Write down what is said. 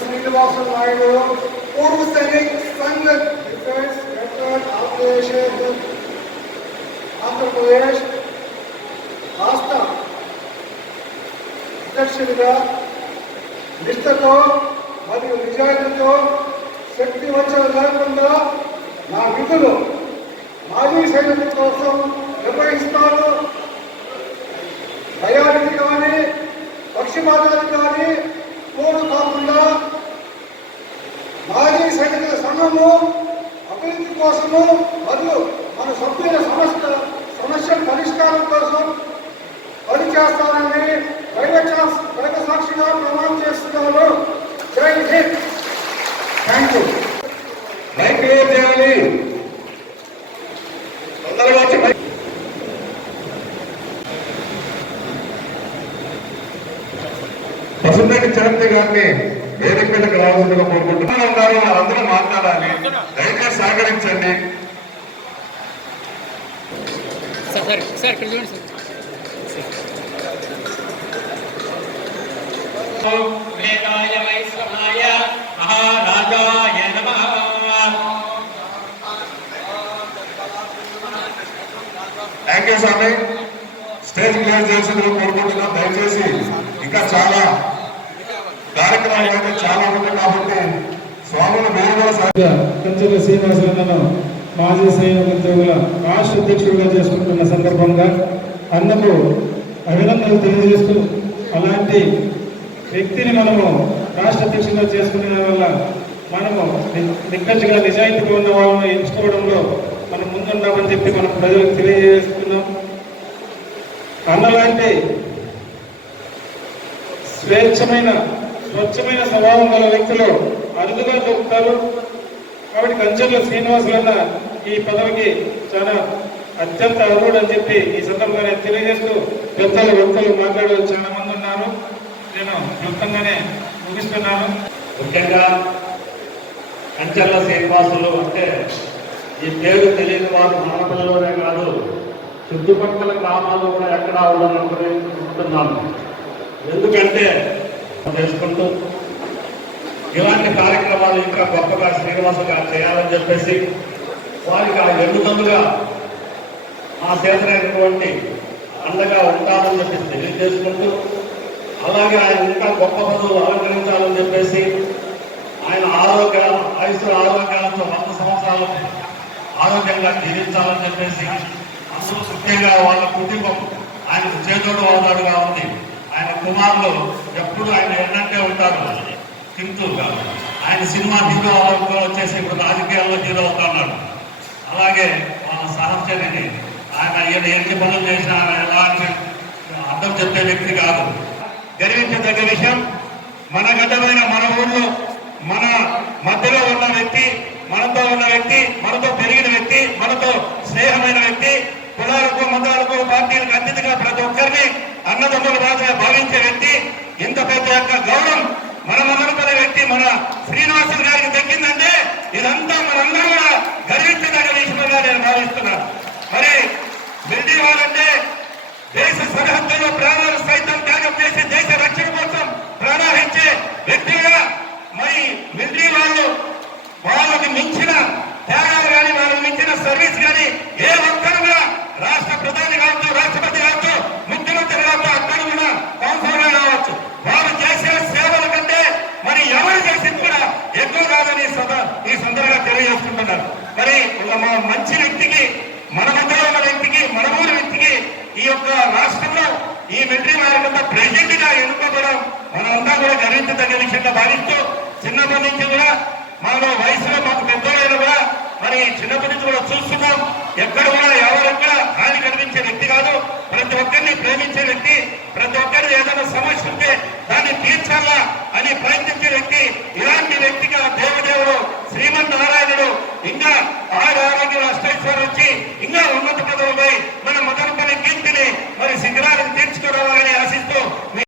श्रीनिवास नायडू पूर्व सैनिक संघ defence veteran organisation Andhra Pradesh राष्ट्र अध्यक्षుడిగా నిష్ఠతో మరియు నిజాయితీతో శక్తి వంచన లేకుండా నా విధులు మాజీ సైనికుల కోసం నిర్వహిస్తాను. భయానికి కానీ పక్షపాతానికి కానీ తోడు కాకుండా మాజీ సైనికుల సంఘము అభివృద్ధి కోసము మరియు మన సభ్యుల సమస్యల పరిష్కారం కోసం పనిచేస్తానని దైవ సాక్షిగా ప్రమాణం చేస్తున్నాను. జై Hind. Thank you. Mike clear చేయాలి. పసుపెట్టి చరిత్ర గారిని వేదిక మీదకి రావాల్సిందిగా కోరుకుంటున్నారు. వాళ్ళందరూ మాట్లాడాలి. దయచేసి సహకరించండి. వేదాయ వైష్ణవాయ మహారాజాయ నమః. థ్యాంక్ యూ స్వామి. స్టేజ్ క్లియర్ చేసేందుకు కోరుకుంటున్నాం. దయచేసి ఇంకా చాలా కార్యక్రమాలు అయితే చాలా ఉంది కాబట్టి స్వాములు కంచెల శ్రీనివాసరావు మాజీ సైనిక ఉద్యోగుల రాష్ట్ర అధ్యక్షుడిగా చేసుకుంటున్న సందర్భంగా అన్నకు అభినందనలు తెలియజేస్తూ, అలాంటి వ్యక్తిని మనము రాష్ట్ర అధ్యక్షుడిగా చేసుకునే వల్ల మనము నిక్కచ్చిగా నిజాయితీగా ఉన్న వాళ్ళని ఎంచుకోవడంలో మనం ముందుంటామని చెప్పి మనం ప్రజలకు తెలియజేస్తున్నాం. అన్నలాంటి స్వచ్ఛమైన స్వభావం గల వ్యక్తులు అరుదుగా దొరుకుతారు. కాబట్టి కంచెల శ్రీనివాసులన్న ఈ పదవికి చాలా అత్యంత అర్హుడు అని చెప్పి ఈ సందర్భంగా తెలియజేస్తూ, పెద్దలు వ్యక్తులు మాట్లాడే చాలా మంది ఉన్నారు. నేను క్లుప్తంగానే ముగిస్తున్నాను. ముఖ్యంగా కంచెల శ్రీనివాసులు అంటే ఈ పేరు తెలియని వారు మన పిల్లలోనే కాదు, చుట్టుపక్కల గ్రామాల్లో కూడా ఎక్కడా ఉండాలనుకుంటున్నాను. ఎందుకంటే చేసుకుంటూ ఇలాంటి కార్యక్రమాలు ఇంకా గొప్పగా శ్రీనివాస గారు చేయాలని చెప్పేసి వారికి ఆ ఎన్నుదమ్ముగా మా చేతనైనటువంటి అండగా ఉంటామని చెప్పేసి తెలియజేసుకుంటూ, అలాగే ఆయన ఇంకా గొప్ప పదవులు అలంకరించాలని చెప్పేసి ఆయన ఆరోగ్యాలతో 100 సంవత్సరాలు ఆరోగ్యంగా జీవించాలని చెప్పేసి అందులో ముఖ్యంగా వాళ్ళ కుటుంబం ఆయనకు చేదోడు వాదాడుగా ఉంది. ఆయన కుమారులు ఎప్పుడు ఆయన ఎన్నంటే ఉంటారు. కింతుగా ఆయన సినిమా హీరో వచ్చేసి ఇప్పుడు రాజకీయాల్లో హీరో అవుతున్నాడు. అలాగే వాళ్ళ సహచర్యని ఆయన ఎన్ని పనులు చేసినా ఎలాంటి అర్థం చెప్పే వ్యక్తి కాదు. గర్వించదగ్గ విషయం, మన గడ్డమైన మన ఊళ్ళో మన మధ్యలో ఉన్న వ్యక్తి, మనతో ఉన్న వ్యక్తి, మనతో పెరిగిన వ్యక్తి, మనతో స్నేహమైన వ్యక్తి, కులాలకు మతాలకు పార్టీలకు అతీతంగా ప్రతి ఒక్కరిని అన్నదమ్ముల రాజుగా భావించే వ్యక్తి, ఇంత పెద్ద యొక్క గౌరవం మనమందరపడే వ్యక్తి మన శ్రీనివాసన్ గారికి దక్కిందంటే ఇదంతా మనందరూ కూడా గర్వించదగ్గ విషయంగా నేను భావిస్తున్నాను. మరి మిలిటరీ వాళ్ళంటే దేశ సరిహద్దుల్లో ప్రాణాలు సైతం త్యాగం చేసి దేశ రక్షణ కోసం ప్రాణాహించే వ్యక్తులుగా మరి మిలిటరీ వాళ్ళు వాళ్ళకి మించిన త్యాగాలు కానీ వాళ్ళకి మించిన సర్వీస్ కానీ ఏ ఒక్కరు కూడా రాష్ట్ర ప్రధాని కావచ్చు, రాష్ట్రపతి కావచ్చు, ముఖ్యమంత్రి కావచ్చు, అక్కడ కూడా కౌన్సిలర్ కావచ్చు, వారు చేసే సేవల కంటే మరి ఎవరు చేసింది కూడా ఎక్కువ కాదని ఈ సందర్భంగా తెలియజేసుకుంటున్నారు. మరి మంచి వ్యక్తికి, మన మధ్యలో ఉన్న వ్యక్తికి, మన ఊరి వ్యక్తికి ఈ యొక్క రాష్ట్రంలో ఈ మిలిటరీ వారి ప్రెసిడెంట్ గా ఎన్నుకోవడం మనమంతా కూడా గర్వించదగ్గ విషయంగా భావిస్తూ, చిన్నప్పటి నుంచి కూడా మనలో వయసులో మాకు పెద్దలైన కూడా మరి చిన్నప్పటి నుంచి కూడా చూస్తున్నాం. ఎక్కడ కూడా ఎవరెక్కడ హాని కనిపించే వ్యక్తి కాదు. ప్రతి ఒక్కరిని ప్రేమించే వ్యక్తి, ప్రతి ఒక్కరిని ఏదైనా సమస్య ఉంటే దాన్ని తీర్చాలా అని ప్రయత్నించే వ్యక్తి. ఇలాంటి వ్యక్తిగా దేవదేవుడు శ్రీమన్నారాయణుడు ఇంకా ఆరోగ్య